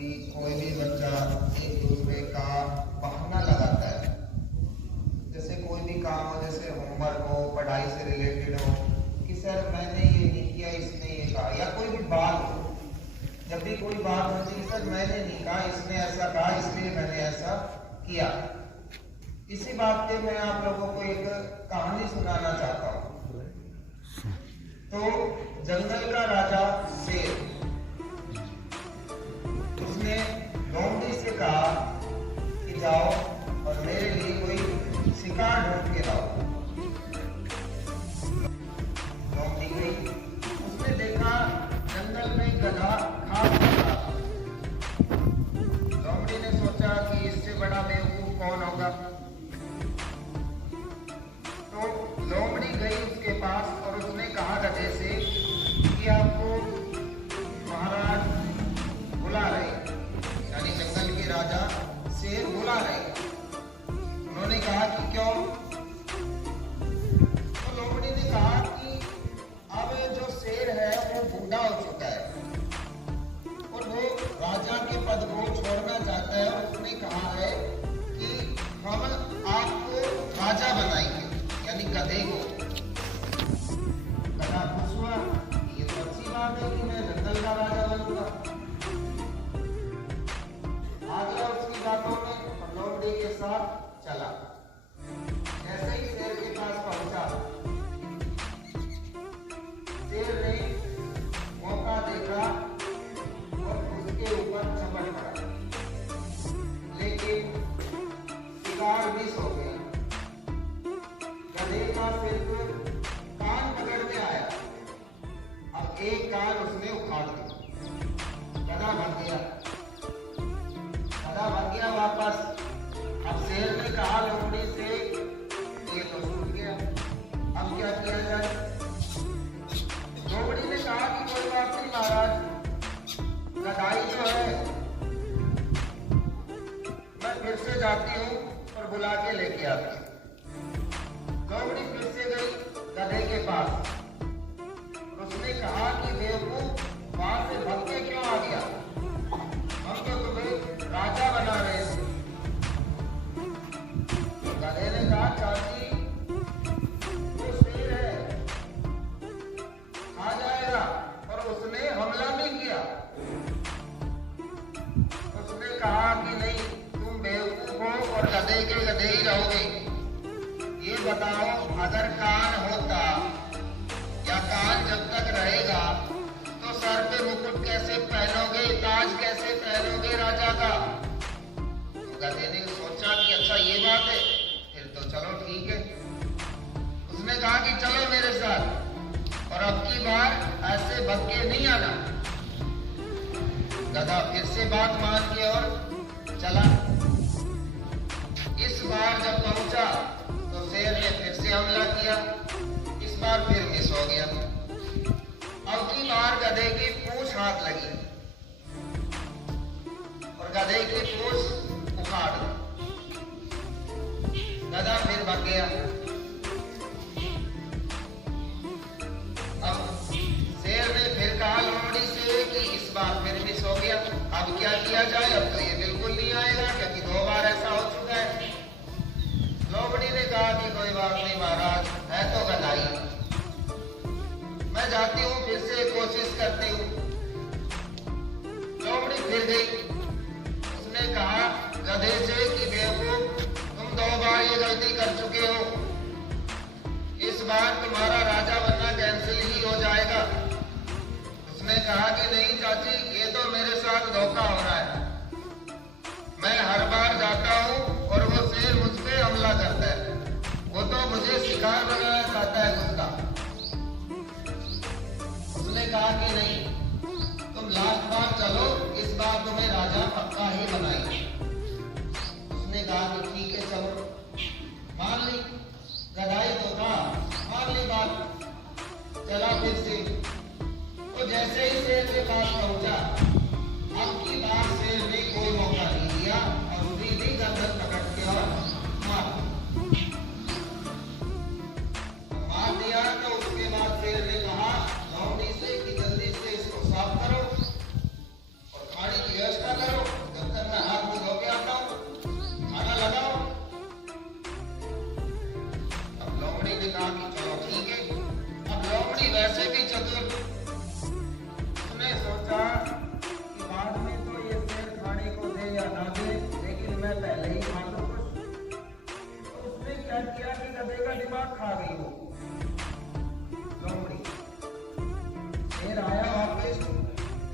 कि कोई भी बच्चा एक दूसरे का बहाना लगाता है। जैसे कोई भी काम हो, जैसे होमवर्क हो, पढ़ाई से रिलेटेड हो, कि सर मैंने ये नहीं किया, इसने ये कहा, या कोई भी बात हो, जब भी कोई बात होती है सर मैंने नहीं कहा, इसने ऐसा कहा इसलिए मैंने ऐसा किया। इसी बात पे मैं आप लोगों को एक कहानी सुनाना चाहता हूँ। तो जंगल का राजा शेर, उसने लोमड़ी से कहा कि जाओ और मेरे लिए कोई शिकार ढूंढ के लाओ। लोमड़ी गई, उसने देखा जंगल में गधा घास खा रहा था। लोमड़ी ने सोचा कि इससे बड़ा बेवकूफ कौन होगा। तो लोमड़ी गई उसके पास और उसने कहा गधे से कि आपको महाराज बुला रहे, यानी जंगल के राजा शेर बुला रहे। उन्होंने कहा कि क्यों? तो लोमड़ी ने कहा कि अब जो शेर है वो बूढ़ा हो चुका है और वो राजा के पद को छोड़ना चाहता है। उसने कहा है कि हम आपको राजा बनाएंगे, यानी गधे को। गधा खुश हुआ, ये तो अच्छी बात है कि मैं जंगल का राजा बनूंगा। आ गया उसकी बातों में और लोमड़ी के साथ चला। जैसे ही शेर के पास पहुंचा, शेर ने मौका देखा और उसके ऊपर झपट पड़ा, लेकिन शिकार मिस हो गया। गधे का सिर्फ कान पकड़ में आया, अब एक कान उसने उखाड़ दिया। गधा भाग गया, गधा भाग गया वापस। अब शेर ने कहा लोमड़ी से, ये तो छूट गया, अब क्या किया जाए? लोमड़ी ने कहा कि कोई बात नहीं महाराज, गधाई जो है मैं फिर से जाती हूँ और बुला के लेके आती हूँ। लोमड़ी फिर से गई गधे के पास, उसने कहा कि बेवकूफ, वहां से भाग के क्यों आ गया? हम तो तुम्हें राजा बना रहे थे। गधे ने कहा चाची वो शेर है, आ जाएगा, और उसने हमला भी किया। उसने कहा कि नहीं, तुम बेवकूफ हो और गधे के गधे ही रहोगे। ये बताओ, अगर कान होता या कान जब तक रहेगा तो सर पे मुकुट कैसे पहनोगे, ताज कैसे पहनोगे राजा का? तो गधे ने सोचा कि अच्छा ये बात है, फिर तो चलो ठीक है। उसने कहा कि चलो मेरे साथ और अब की बार ऐसे भग के नहीं आना। गधा फिर से बात मान के और चला। इस बार जब पहुंचा तो शेर ने फिर से हमला किया, इस बार फिर मिस हो गया। अब की बार गधे की पूंछ हाथ लगी और गधे की पूंछ उखाड़ दी। गधा फिर भाग गया। अब शेर ने फिर कहा लोमड़ी से कि इस बार फिर मिस हो गया, अब क्या किया जाए? अब तो ये बिल्कुल नहीं आएगा क्योंकि 2 बार ऐसा हो चुका है। लोमड़ी ने कहा कि कोई बात नहीं महाराज, है तो गधाई, मैं जाती हूँ, फिर से कोशिश करती हूँ। लोमड़ी फिर गई, उसने कहा गधे से कि बेवकूफ, तुम 2 बार ये गलती कर चुके हो, इस बार तुम्हारा राजा बनना कैंसिल ही हो जाएगा। उसने कहा कि नहीं चाची, ये तो मेरे साथ धोखा हो रहा है। मैं हर बार जाता हूँ और वो शेर मुझ पे हमला करता है, वो तो मुझे शिकार बनाना चाहता है खुद का। उसने कहा कि नहीं, तुम लास्ट बार चलो, इस बार तुम्हें राजा पक्का ही बनाएंगे। उसने कहा कि ठीक है चलो, मान ली, गधाई तो था, मान ली बात। चला फिर से, तो जैसे ही शेर के पास पहुंचा, अब की बार शेर ने कोई मौका नहीं दिया और सीधी गर्दन पकड़ के और मार दिया। तो उसके बाद शेर ने कहा लोमड़ी से कि जल्दी से इसको साफ करो। मैं पहले ही खा लूं कुछ। तो उसने क्या किया कि गधे का दिमाग खा गई वो लोमड़ी। फिर आया वापस,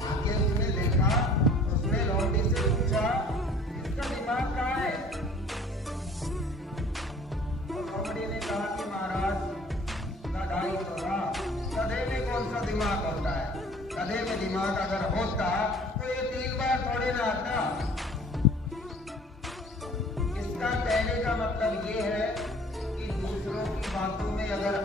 आके उसने देखा, उसने लोमड़ी से पूछा इसका दिमाग कहाँ है? तो लोमड़ी ने कहा कि महाराज गधाई तो था, गधे में कौन सा दिमाग होता है? गधे में दिमाग अगर होता तो ये 3 बार थोड़े ना आता। इसका कहने का मतलब ये है कि दूसरों की बातों में अगर